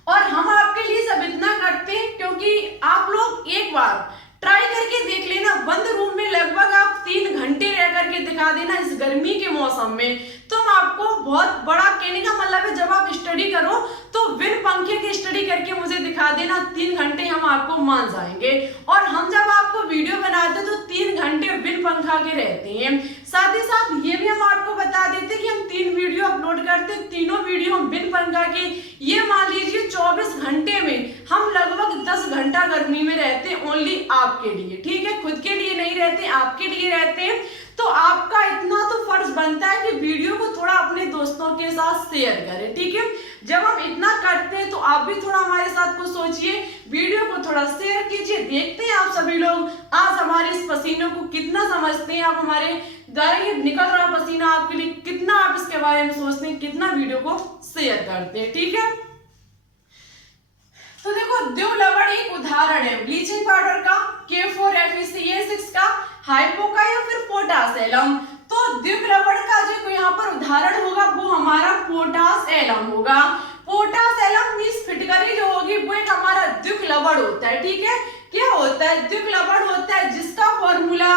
और हम आपके लिए सब इतना करते हैं क्योंकि आप लोग एक बार ट्राई करके देख लेना, बंद रूम में लगभग आप 3 घंटे रह करके दिखा देना इस गर्मी के मौसम में, तो हम आपको बहुत बड़ा, कहने का मतलब है जब आप स्टडी करो तो बिन पंखे की स्टडी करके मुझे दिखा देना, 3 घंटे हम आपको मान जाएंगे। और हम जब आपको वीडियो बनाते तो 3 घंटे बिन पंखा के रहते हैं। साथ ही साथ ये भी हम आपको बता देते कि हम 3 वीडियो अपलोड करते, तीनों वीडियो बिन पंखा के, ये मान लीजिए 24 घंटे में हम लगभग 10 घंटा गर्मी में रहते हैं, ओनली आपके लिए। ठीक है, खुद के लिए नहीं रहते, आपके लिए रहते हैं। तो आपका इतना तो फर्ज बनता है कि वीडियो को थोड़ा अपने दोस्तों के साथ शेयर करें। ठीक है, जब हम इतना करते हैं तो आप भी थोड़ा हमारे साथ कुछ सोचिए, वीडियो को थोड़ा शेयर कीजिए। देखते हैं आप सभी लोग आज हमारे इस पसीने को कितना समझते हैं, आप हमारे द्वारा ये निकल रहा पसीना आपके लिए कितना आप इसके बारे में सोचते हैं, कितना वीडियो को शेयर करते हैं। ठीक है, तो देखो द्विव लवण एक उदाहरण है ब्लीचिंग पाउडर का, K4FeCl6 का, हाइपो का या फिर पोटास एलम। तो द्विव लवण का जो यहाँ पर उदाहरण होगा वो हमारा पोटास एलम होगा। पोटास एलम मींस फिटकरी जो होगी वो एक हमारा द्विव लवण होता है। ठीक है, क्या होता है? द्विव लवण होता है जिसका फॉर्मूला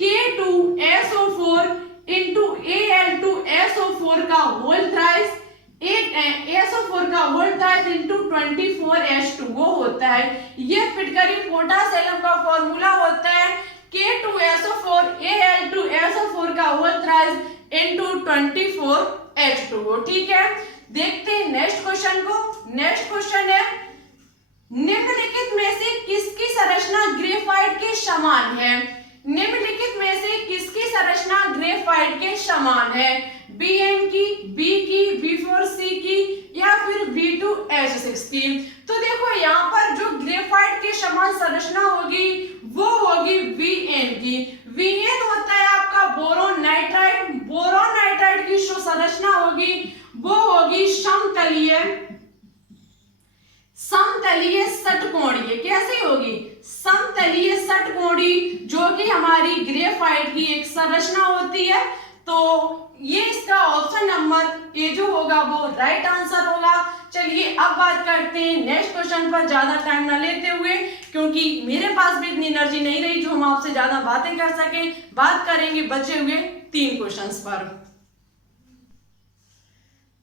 K2SO4 Al2SO4 का होल थ्राइस, SO4 का होल थ्राइस इंटू 24H2 वो होता है। ये फिटकरी पोटास एलम का फॉर्मूला होता है K2SO4 Al2SO4 का होल थ्राइस into 24H2O। ठीक है, देखते हैं नेक्स्ट क्वेश्चन को। नेक्स्ट क्वेश्चन है, निम्नलिखित में से किसकी संरचना ग्रेफाइट के समान है? निम्नलिखित में से किसकी संरचना ग्रेफाइट के समान है? Bn की, B की, B4C की या फिर B2H6 की? तो देखो यहाँ पर जो ग्रेफाइट के समान संरचना होगी वो होगी Bn की। Bn होता है आपका बोरोन नाइट्राइड। बोरोन नाइट्राइड की जो संरचना होगी वो होगी समतलीय षटकोणीय। कैसे होगी? समतलीय षटकोणीय, जो कि हमारी ग्रेफाइट की एक संरचना होती है। तो ये इसका ऑप्शन नंबर ए जो होगा वो राइट आंसर होगा। चलिए अब बात करते हैं नेक्स्ट क्वेश्चन पर, ज्यादा टाइम ना लेते हुए, क्योंकि मेरे पास भी इतनी एनर्जी नहीं रही जो हम आपसे ज्यादा बातें कर सकें। बात करेंगे बचे हुए 3 क्वेश्चंस पर।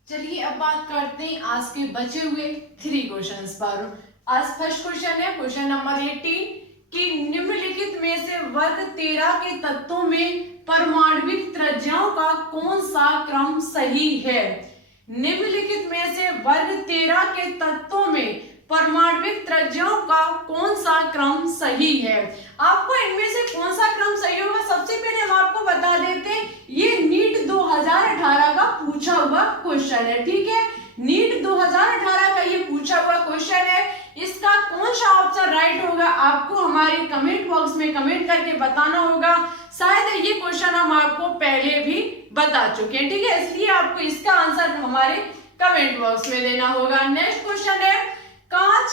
चलिए अब बात करते हैं आज के बचे हुए 3 क्वेश्चंस पर। आज फर्स्ट क्वेश्चन है क्वेश्चन नंबर 18 कि निम्नलिखित में से वर्ग 13 के तत्वों में परमाणविक त्रिज्याओं का कौन सा क्रम सही है? निम्नलिखित में से वर्ग 13 के तत्वों में परमाणविक त्रिज्याओं का कौन सा क्रम सही है? आपको इनमें से कौन सा क्रम सही होगा सबसे पहले हम आपको बता देते हैं, ये नीट 2018 का पूछा हुआ क्वेश्चन है। ठीक है, नीट 2018 का ये पूछा हुआ क्वेश्चन है। इसका कौन सा ऑप्शन राइट होगा आपको हमारे कमेंट बॉक्स में कमेंट करके बताना होगा। शायद ये क्वेश्चन हम आपको पहले भी बता चुके हैं। ठीक है, इसलिए आपको इसका आंसर हमारे कमेंट बॉक्स में देना होगा। नेक्स्ट क्वेश्चन है, कांच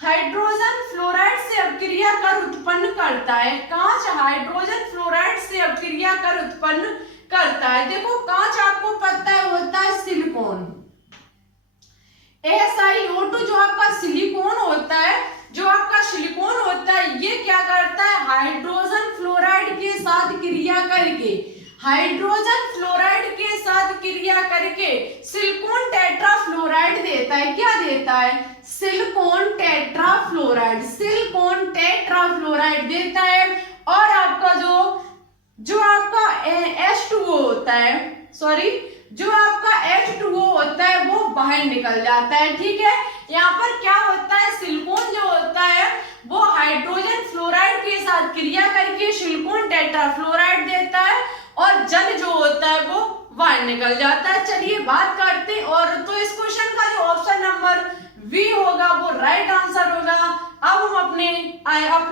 हाइड्रोजन फ्लोराइड से अपक्रिया कर उत्पन्न करता है। कांच हाइड्रोजन फ्लोराइड से अपक्रिया कर उत्पन्न करता है। देखो कांच आपको पता है होता है सिलिकॉन। SiO2 जो आपका सिलिकॉन होता है, जो आपका सिलिकॉन होता है, ये क्या करता है? हाइड्रोजन फ्लोराइड के साथ क्रिया करके, हाइड्रोजन फ्लोराइड के साथ क्रिया करके सिलिकॉन टेट्राफ्लोराइड देता है। क्या देता है? Silicon tetrafluoride. सिलिकॉन टेट्राफ्लोराइड देता है। और आपका जो आपका H2O होता है, सॉरी, जो आपका H2O होता है वो बाहर निकल जाता है। ठीक है, यहाँ पर क्या होता है, सिलिकॉन जो होता है वो हाइड्रोजन फ्लोराइड के साथ क्रिया करके सिलिकॉन टेट्राफ्लोराइड देता है और जल जो होता है वो बाहर निकल जाता है। चलिए बात करते हैं, और तो इस क्वेश्चन का जो ऑप्शन नंबर बी होगा वो राइट आंसर होगा। अब हम अपने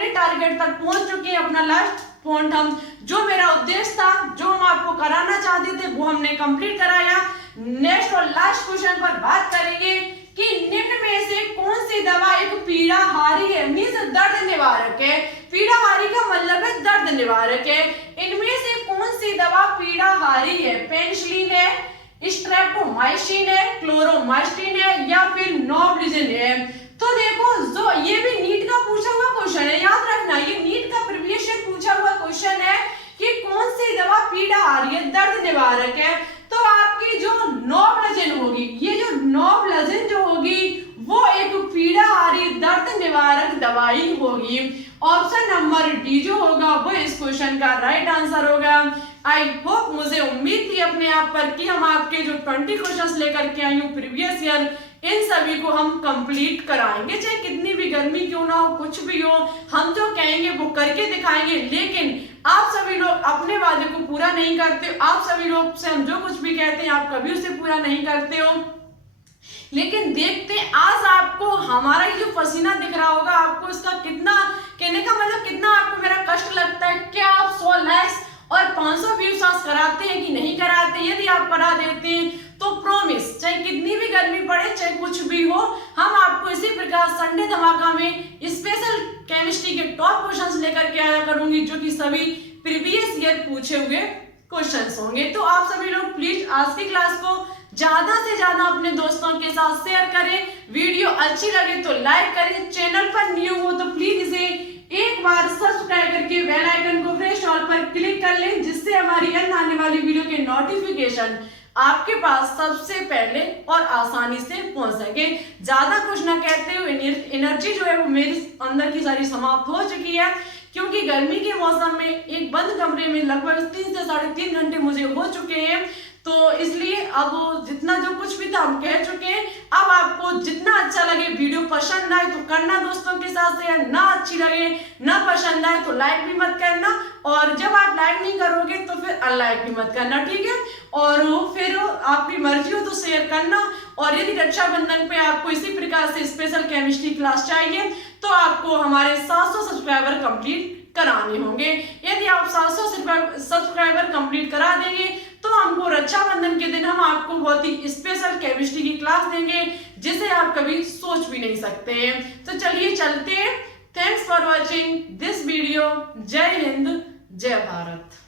टारगेट तक पहुंच चुके हैं। अपना लास्ट पॉइंट हम जो मेरा उद्देश्य था, जो हम आपको कराना चाहते थे, वो हमने कंप्लीट कराया। नेक्स्ट और लास्ट क्वेश्चन पर बात करेंगे कि निम्न में से कौन सी दवा एक पीड़ाहारी है, मींस दर्द निवारक है। पीड़ाहारी का मतलब है दर्द निवारक है। इनमें से कौन सी दवा पीड़ाहारी है? पेनिसिलिन है, स्ट्रेप्टोमाइसिन है, क्लोरोमाइसिन है या फिर नोब्लिजिन है? तो देखो, जो ये भी नीट का पूछा हुआ क्वेश्चन है, याद रखना, ये नीट का प्रीवियस ईयर पूछा हुआ क्वेश्चन है कि कौन सी दवा पीड़ाहारी है, दर्द निवारक है। तो आपकी जो नोब्लिजिन होगी, ये जो नोब्लिजिन जो होगी वो एक पीड़ाहारी दर्द निवारक दवाई होगी। ऑप्शन नंबर डी जो होगा वो इस क्वेश्चन का राइट आंसर होगा। आई होप, मुझे उम्मीद थी अपने आप पर कि हम आपके जो 20 क्वेश्चंस लेकर के आई हूँ प्रीवियस ईयर, इन सभी को हम कंप्लीट कराएंगे। चाहे कितनी भी गर्मी क्यों ना हो, कुछ भी हो, हम जो कहेंगे वो करके दिखाएंगे। लेकिन आप सभी लोग अपने वादे को पूरा नहीं करते। आप सभी लोग से हम जो कुछ भी कहते हैं आप कभी उसे पूरा नहीं करते हो। लेकिन देखते आज आपको हमारा ये जो पसीना दिख रहा होगा, आपको इसका कितना, कहने का मतलब कितना आपको मेरा कष्ट लगता है। क्या आप 100 लाइक्स और 500 व्यूज कराते हैं कि नहीं कराते? यदि आप करा देते हैं तो प्रॉमिस, चाहे कितनी भी गर्मी पड़े, चाहे कुछ भी हो, हम आपको इसी प्रकार संडे धमाका में स्पेशल केमिस्ट्री के टॉप क्वेश्चंस लेकर के आया करूंगी, जो कि सभी प्रीवियस ईयर पूछे हुए क्वेश्चंस होंगे। तो आप सभी लोग प्लीज आज की क्लास को ज्यादा से ज्यादा अपने दोस्तों के साथ शेयर करें। वीडियो अच्छी लगे तो लाइक करें। चैनल पर न्यू हो तो प्लीज इसे एक बार सब्सक्राइब करके बेल आइकन को प्रेस ऑल पर क्लिक कर लें, जिससे हमारी अन्य आने वाली वीडियो के नोटिफिकेशन आपके पास सबसे पहले और आसानी से पहुंच सके। ज्यादा कुछ ना कहते हुए एनर्जी जो है वो मेरी अंदर की सारी समाप्त हो चुकी है, क्योंकि गर्मी के मौसम में एक बंद कमरे में लगभग 3 से 3.5 घंटे मुझे हो चुके हैं। तो इसलिए अब जितना जो कुछ भी था हम कह चुके हैं। अब आपको जितना अच्छा लगे, वीडियो पसंद आए तो करना दोस्तों के साथ शेयर, ना अच्छी लगे ना पसंद आए तो लाइक भी मत करना, और जब आप लाइक नहीं करोगे तो फिर अनलाइक भी मत करना, ठीक है। और फिर आपकी मर्जी हो तो शेयर करना। और यदि रक्षाबंधन पे आपको इसी प्रकार से स्पेशल केमिस्ट्री क्लास चाहिए तो आपको हमारे 700 सब्सक्राइबर कंप्लीट कराने होंगे। यदि आप 700 सब्सक्राइबर कंप्लीट करा देंगे तो हमको रक्षाबंधन के दिन हम आपको बहुत ही स्पेशल केमिस्ट्री की क्लास देंगे जिसे आप कभी सोच भी नहीं सकते हैं। तो चलिए चलते हैं। Thanks for watching this video. जय हिंद, जय भारत।